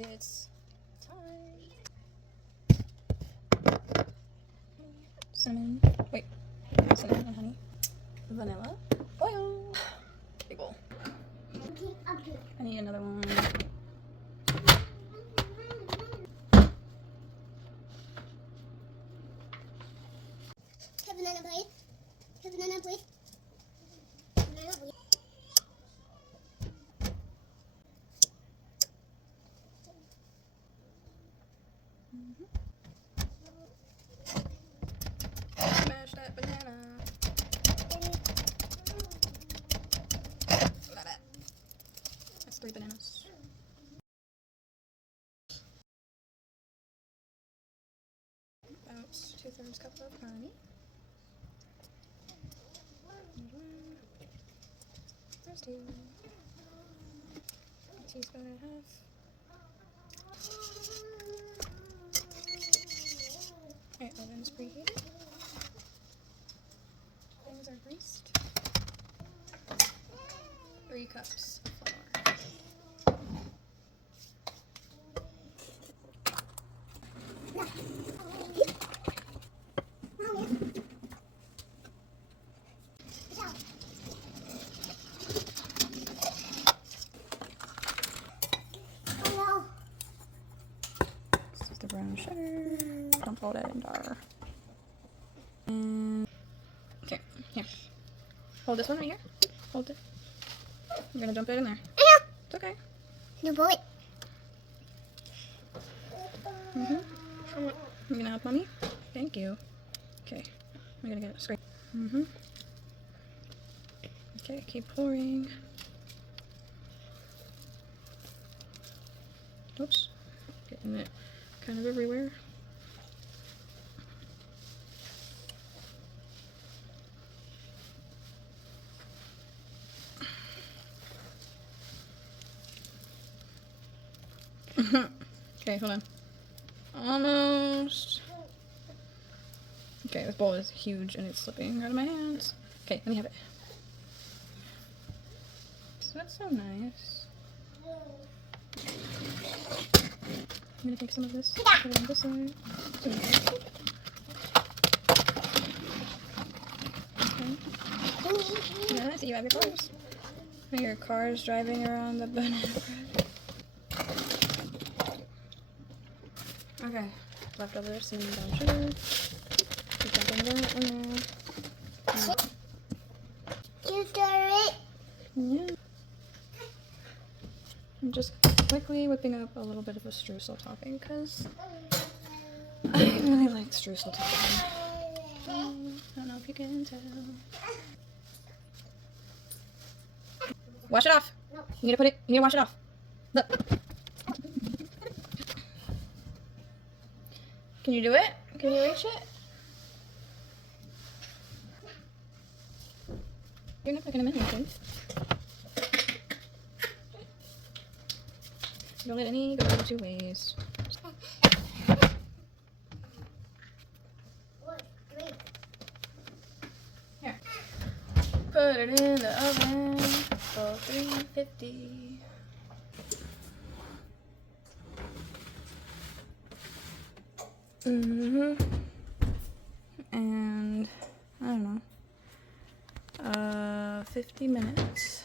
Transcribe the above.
It's time. Cinnamon. Wait. Cinnamon and honey. Vanilla. Oil. Big bowl. I need another one. Banana, please. Banana, please. Banana, please. Smash that banana. That's 3 bananas. About 2/3 cup of honey. There's 2. A teaspoon and a half. Alright, oven's preheated. Things are greased. 3 cups of flour. This is the brown sugar. Dump all that in there. And okay, here. Hold this one right here. Hold it. I'm gonna dump it in there. It's okay. No, boy. You gonna help mommy? Thank you. Okay. I'm gonna get it straight. Okay, keep pouring. Oops. Getting it kind of everywhere. Okay, hold on. Almost. Okay, this bowl is huge and it's slipping out of my hands. Okay, let me have it. So that's so nice. I'm gonna take some of this, put it on this side. Okay. Yeah, I see you have your cars. Your car's driving around the banana bread. Okay, leftover cinnamon brown sugar. Keep dumping that in there. You stir it? Yeah. I'm just quickly whipping up a little bit of a streusel topping because I really like streusel topping. I don't know if you can tell. Wash it off. No. You need to wash it off. Look. Can you do it? Can you reach it? You're not gonna miss anything. Don't let any go to waste. Here. Put it in the oven for 350. And I don't know, 50 minutes.